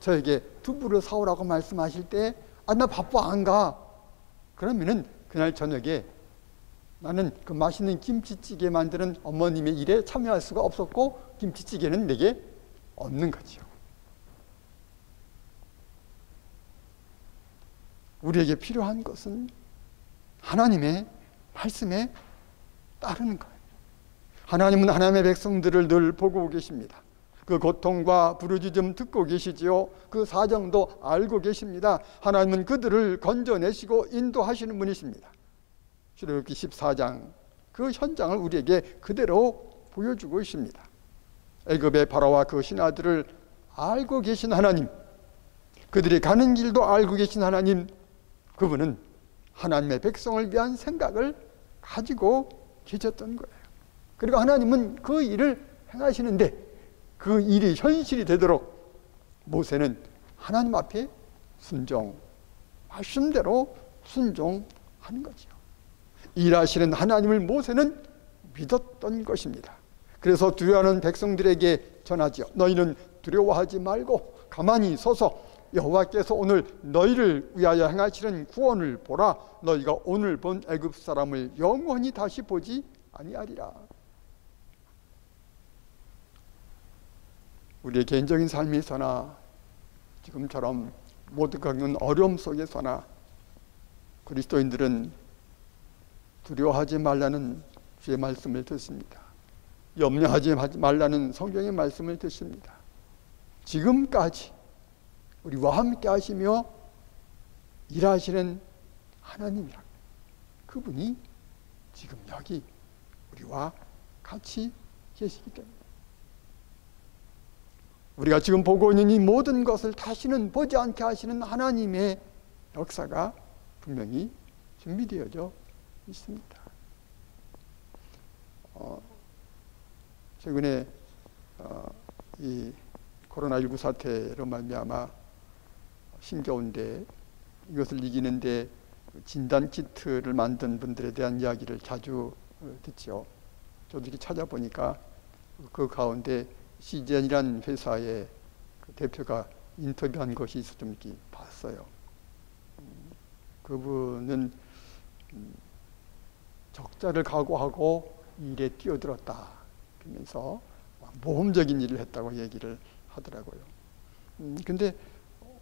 저에게 두부를 사오라고 말씀하실 때, 나 바빠 안 가. 그러면은 그날 저녁에 나는 그 맛있는 김치찌개 만드는 어머님의 일에 참여할 수가 없었고 김치찌개는 내게 없는 거죠. 우리에게 필요한 것은 하나님의 말씀에 따르는 거예요. 하나님은 하나님의 백성들을 늘 보고 계십니다. 그 고통과 부르짖음 듣고 계시지요. 그 사정도 알고 계십니다. 하나님은 그들을 건져내시고 인도하시는 분이십니다. 출애굽기 14장 그 현장을 우리에게 그대로 보여주고 있습니다. 애굽의 바로와 그 신하들을 알고 계신 하나님, 그들이 가는 길도 알고 계신 하나님, 그분은 하나님의 백성을 위한 생각을 가지고 계셨던 거예요. 그리고 하나님은 그 일을 행하시는데 그 일이 현실이 되도록 모세는 하나님 앞에 말씀대로 순종하는 거죠. 일하시는 하나님을 모세는 믿었던 것입니다. 그래서 두려워하는 백성들에게 전하지요. 너희는 두려워하지 말고 가만히 서서 여호와께서 오늘 너희를 위하여 행하시는 구원을 보라. 너희가 오늘 본 애굽 사람을 영원히 다시 보지 아니하리라. 우리의 개인적인 삶에서나 지금처럼 모두가 겪는 어려움 속에서나 그리스도인들은 두려워하지 말라는 주의 말씀을 듣습니다. 염려하지 말라는 성경의 말씀을 듣습니다. 지금까지 우리와 함께 하시며 일하시는 하나님이라, 그분이 지금 여기 우리와 같이 계시기 때문에 우리가 지금 보고 있는 이 모든 것을 다시는 보지 않게 하시는 하나님의 역사가 분명히 준비되어져 있습니다. 최근에 이 코로나19 사태로 말미암아 힘겨운데 이것을 이기는데 진단 키트를 만든 분들에 대한 이야기를 자주 듣죠. 저도 이렇게 찾아보니까 그 가운데 CGN이라는 회사의 그 대표가 인터뷰한 것이 있어 좀 이렇게 봤어요. 그분은 적자를 각오하고 일에 뛰어들었다 그러면서 모험적인 일을 했다고 얘기를 하더라고요. 근데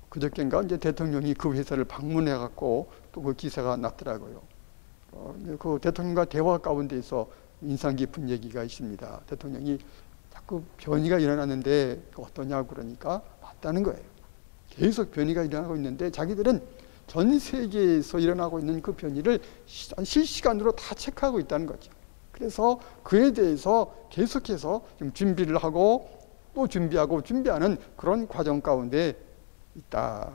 그저께인가 이제 대통령이 그 회사를 방문해 갖고 또 그 기사가 났더라고요. 그 대통령과 대화 가운데서 인상 깊은 얘기가 있습니다. 대통령이 자꾸 변이가 일어나는데 어떠냐고 그러니까 맞다는 거예요. 계속 변이가 일어나고 있는데 자기들은 전 세계에서 일어나고 있는 그 변이를 실시간으로 다 체크하고 있다는 거죠. 그래서 그에 대해서 계속해서 지금 준비를 하고 또 준비하고 준비하는 그런 과정 가운데 있다.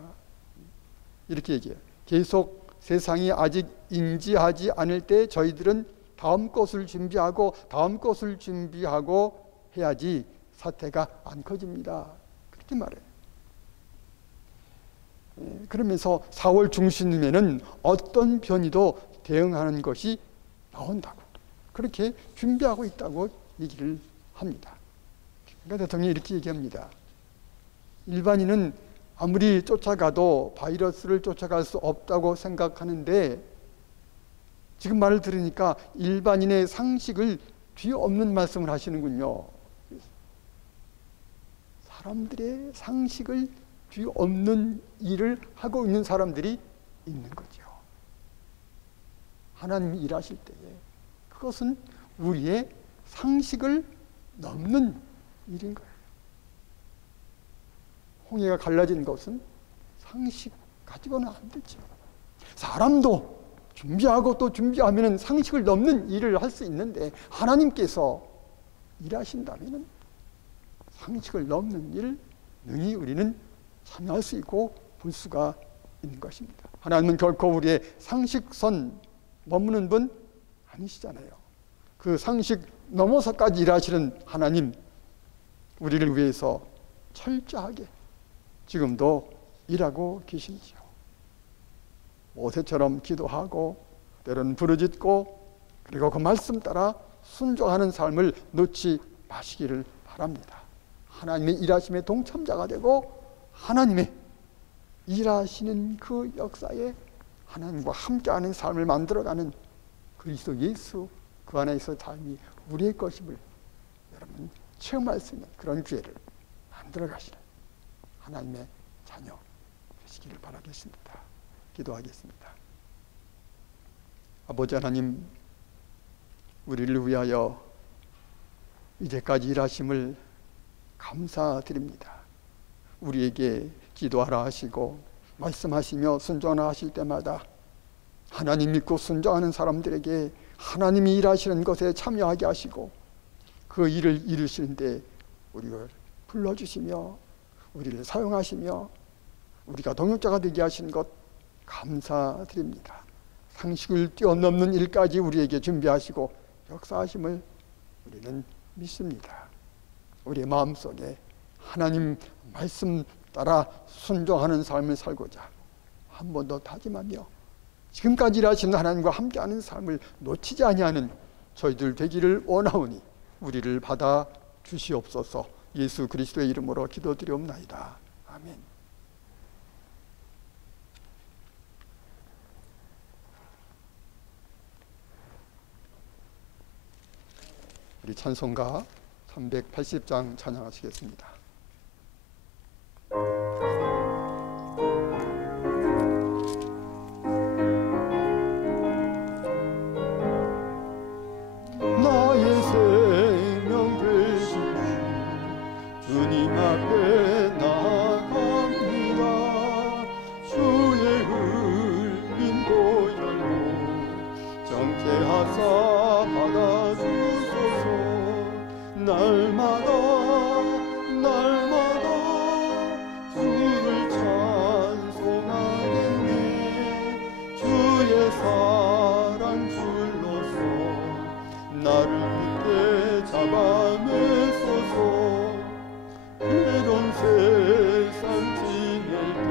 이렇게 얘기해요. 계속 세상이 아직 인지하지 않을 때 저희들은 다음 것을 준비하고 다음 것을 준비하고 해야지 사태가 안 커집니다. 그렇게 말해요. 그러면서 4월 중순이면은 어떤 변이도 대응하는 것이 나온다고 그렇게 준비하고 있다고 얘기를 합니다. 그러니까 대통령이 이렇게 얘기합니다. 일반인은 아무리 쫓아가도 바이러스를 쫓아갈 수 없다고 생각하는데 지금 말을 들으니까 일반인의 상식을 뒤엎는 말씀을 하시는군요. 사람들의 상식을 뒤엎는 일을 하고 있는 사람들이 있는 거죠. 하나님이 일하실 때에 그것은 우리의 상식을 넘는 일인 거예요. 홍해가 갈라진 것은 상식 가지고는 안 되죠. 사람도 준비하고 또 준비하면 상식을 넘는 일을 할 수 있는데 하나님께서 일하신다면 상식을 넘는 일 능히 우리는 참여할 수 있고 볼 수가 있는 것입니다. 하나님은 결코 우리의 상식선 머무는 분 아니시잖아요. 그 상식 넘어서까지 일하시는 하나님, 우리를 위해서 철저하게 지금도 일하고 계시지요. 모세처럼 기도하고 때로는 부르짖고 그리고 그 말씀 따라 순종하는 삶을 놓지 마시기를 바랍니다. 하나님의 일하심에 동참자가 되고 하나님의 일하시는 그 역사에 하나님과 함께하는 삶을 만들어가는 그리스도 예수 그 안에서 삶이 우리의 것임을 여러분 체험할 수 있는 그런 기회를 만들어 가시는 하나님의 자녀 되시기를 바라겠습니다. 기도하겠습니다. 아버지 하나님, 우리를 위하여 이제까지 일하심을 감사드립니다. 우리에게 기도하라 하시고 말씀하시며 순종하라 하실 때마다 하나님 믿고 순종하는 사람들에게 하나님이 일하시는 것에 참여하게 하시고 그 일을 이루시는데 우리를 불러주시며 우리를 사용하시며 우리가 동역자가 되게 하신 것 감사드립니다. 상식을 뛰어넘는 일까지 우리에게 준비하시고 역사하심을 우리는 믿습니다. 우리의 마음속에 하나님 말씀 따라 순종하는 삶을 살고자 한 번 더 다짐하며 지금까지 일하시는 하나님과 함께하는 삶을 놓치지 아니하는 저희들 되기를 원하오니 우리를 받아 주시옵소서. 예수 그리스도의 이름으로 기도드리옵나이다. 아멘. 우리 찬송가 380장 찬양하시겠습니다. 잡아내소서. 이런 세상 지낼 때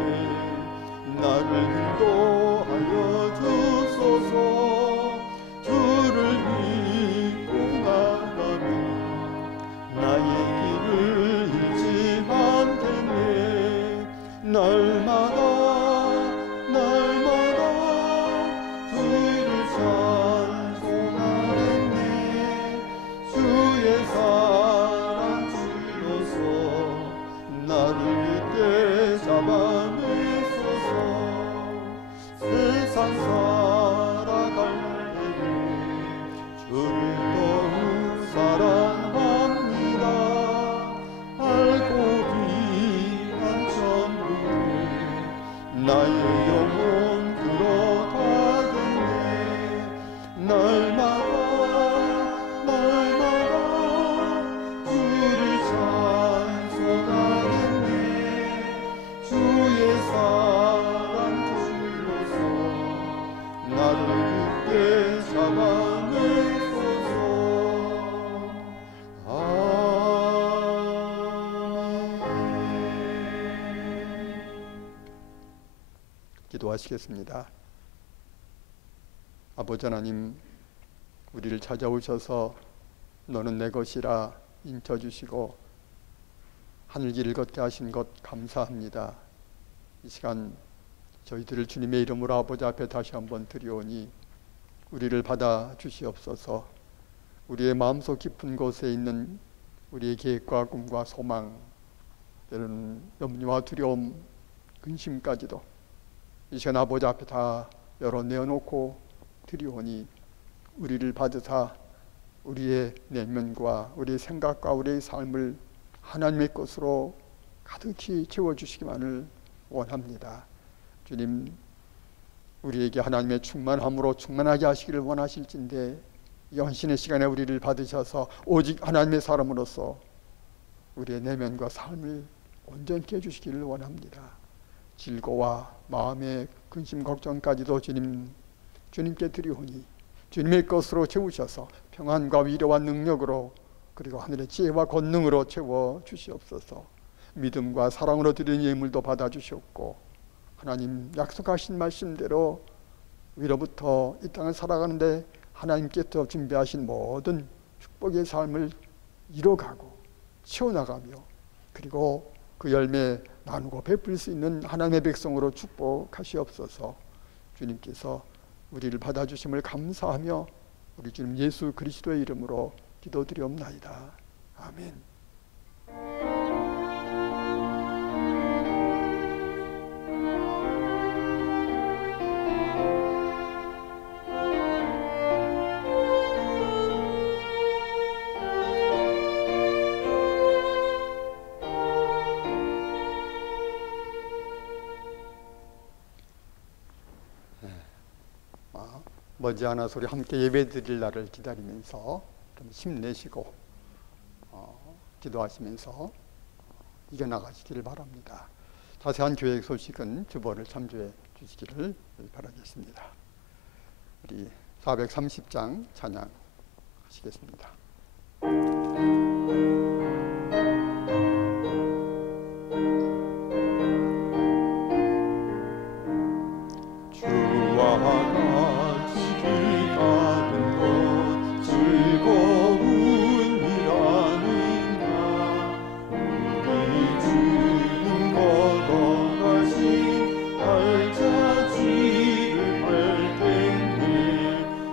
나를 인도하여 주소서. 주를 믿고 나가면 나의 길을 잃지 않겠네. 날마다 주를 찬송하겠네. 주의 사랑 주로서 나를 믿게 잡아내소서. 세상 살아갈 때에 주를 더욱 사랑합니다. 알고 비난 천국에 나의 영혼 들어가겠네. 날마다 주를 찬송하겠네. 주의 사랑 주로서 나를 믿게 잡아내소서. 기도하시겠습니다. 아버지 하나님, 우리를 찾아오셔서 너는 내 것이라 인쳐주시고 하늘 길을 걷게 하신 것 감사합니다. 이 시간 저희들을 주님의 이름으로 아버지 앞에 다시 한번 드리오니 우리를 받아 주시옵소서. 우리의 마음속 깊은 곳에 있는 우리의 계획과 꿈과 소망, 때로는 염려와 두려움, 근심까지도 이 시간 아버지 앞에 다 열어내어놓고 드리오니 우리를 받으사 우리의 내면과 우리의 생각과 우리의 삶을 하나님의 것으로 가득히 채워주시기만을 원합니다. 주님, 우리에게 하나님의 충만함으로 충만하게 하시기를 원하실진데 연신의 시간에 우리를 받으셔서 오직 하나님의 사람으로서 우리의 내면과 삶을 온전케 해주시기를 원합니다. 질고와 마음의 근심 걱정까지도 주님께 드리오니 주님의 것으로 채우셔서 평안과 위로와 능력으로 그리고 하늘의 지혜와 권능으로 채워 주시옵소서. 믿음과 사랑으로 드리는 예물도 받아주시옵고 하나님 약속하신 말씀대로 위로부터 이 땅을 살아가는데 하나님께서 준비하신 모든 축복의 삶을 이뤄가고 채워나가며 그리고 그 열매 나누고 베풀 수 있는 하나님의 백성으로 축복하시옵소서. 주님께서 우리를 받아주심을 감사하며 우리 주님 예수 그리스도의 이름으로 기도드리옵나이다. 아멘. 머지않아 우리 함께 예배드릴 날을 기다리면서 좀 힘내시고 기도하시면서 이겨나가시기를 바랍니다. 자세한 계획 소식은 주보를 참조해 주시기를 바라겠습니다. 우리 430장 찬양하시겠습니다.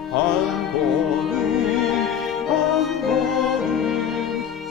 한 걸음 한 걸음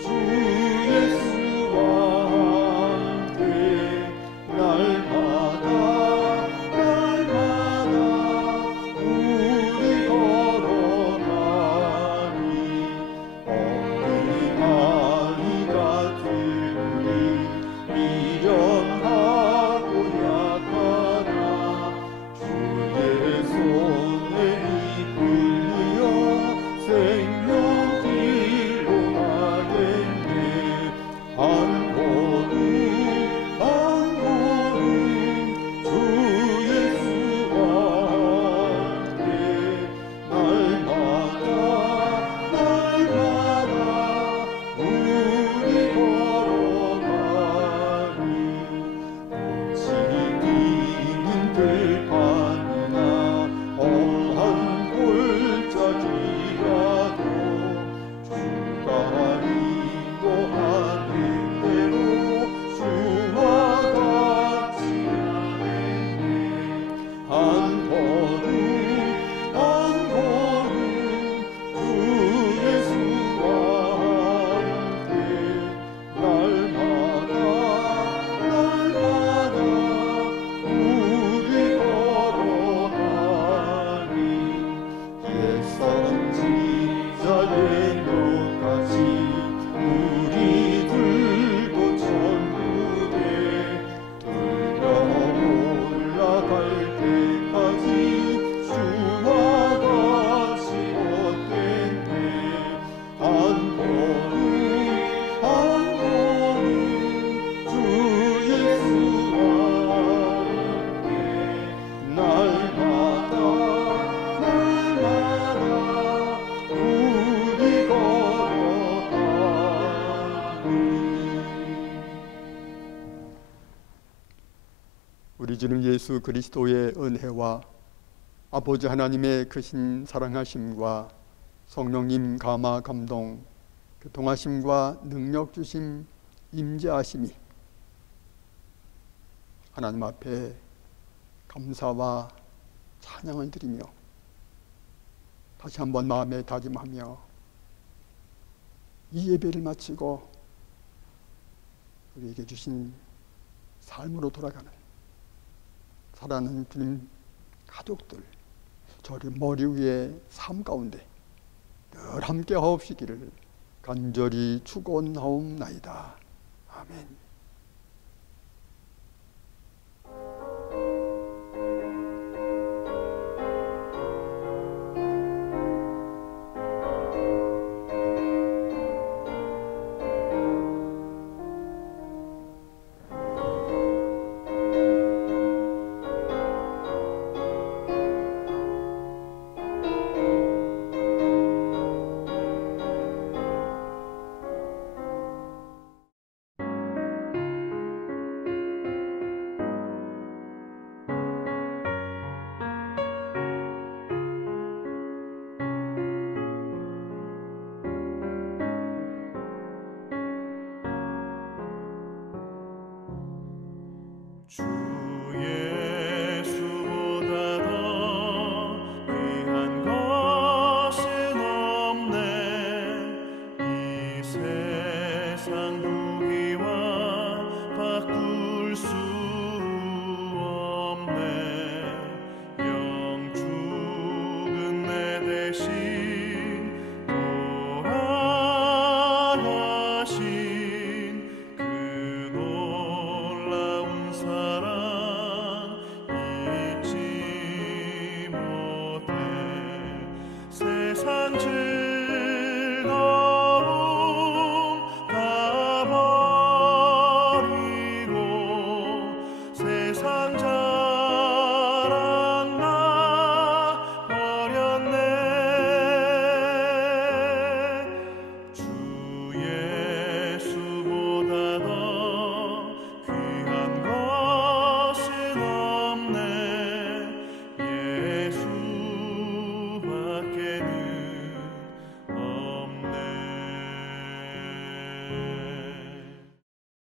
예수 그리스도의 은혜와 아버지 하나님의 크신 사랑하심과 성령님 감화 감동 교통하심과 능력 주심 임재하심이 하나님 앞에 감사와 찬양을 드리며 다시 한번 마음에 다짐하며 이 예배를 마치고 우리에게 주신 삶으로 돌아가는 사랑하는 주님 가족들 저를 머리 위에 삶 가운데 늘 함께 하옵시기를 간절히 축원하옵나이다. 아멘.